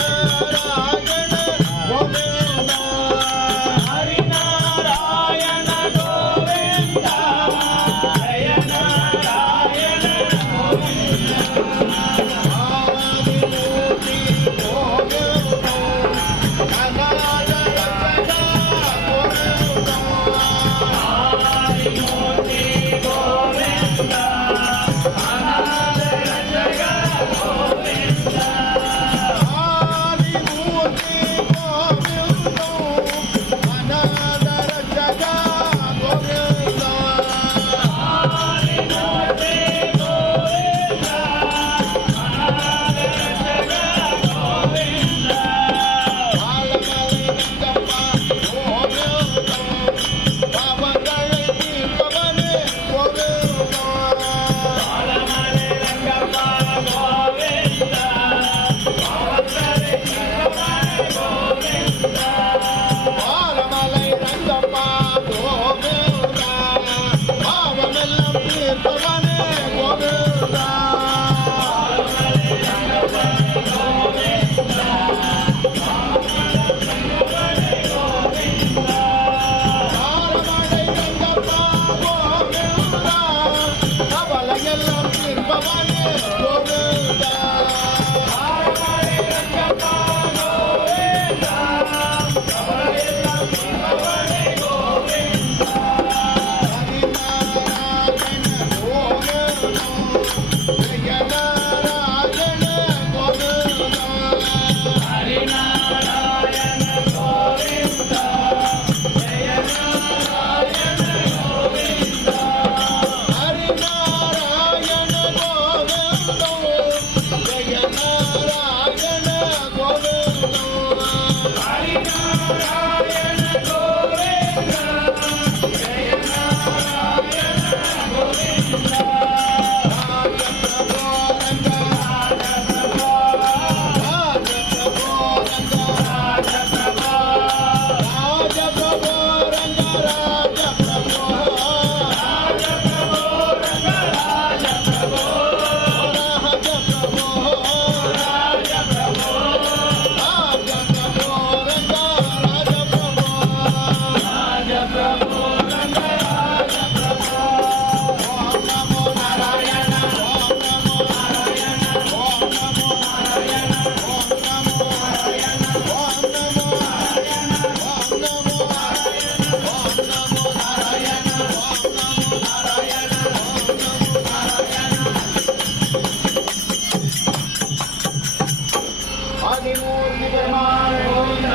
Hare Govinda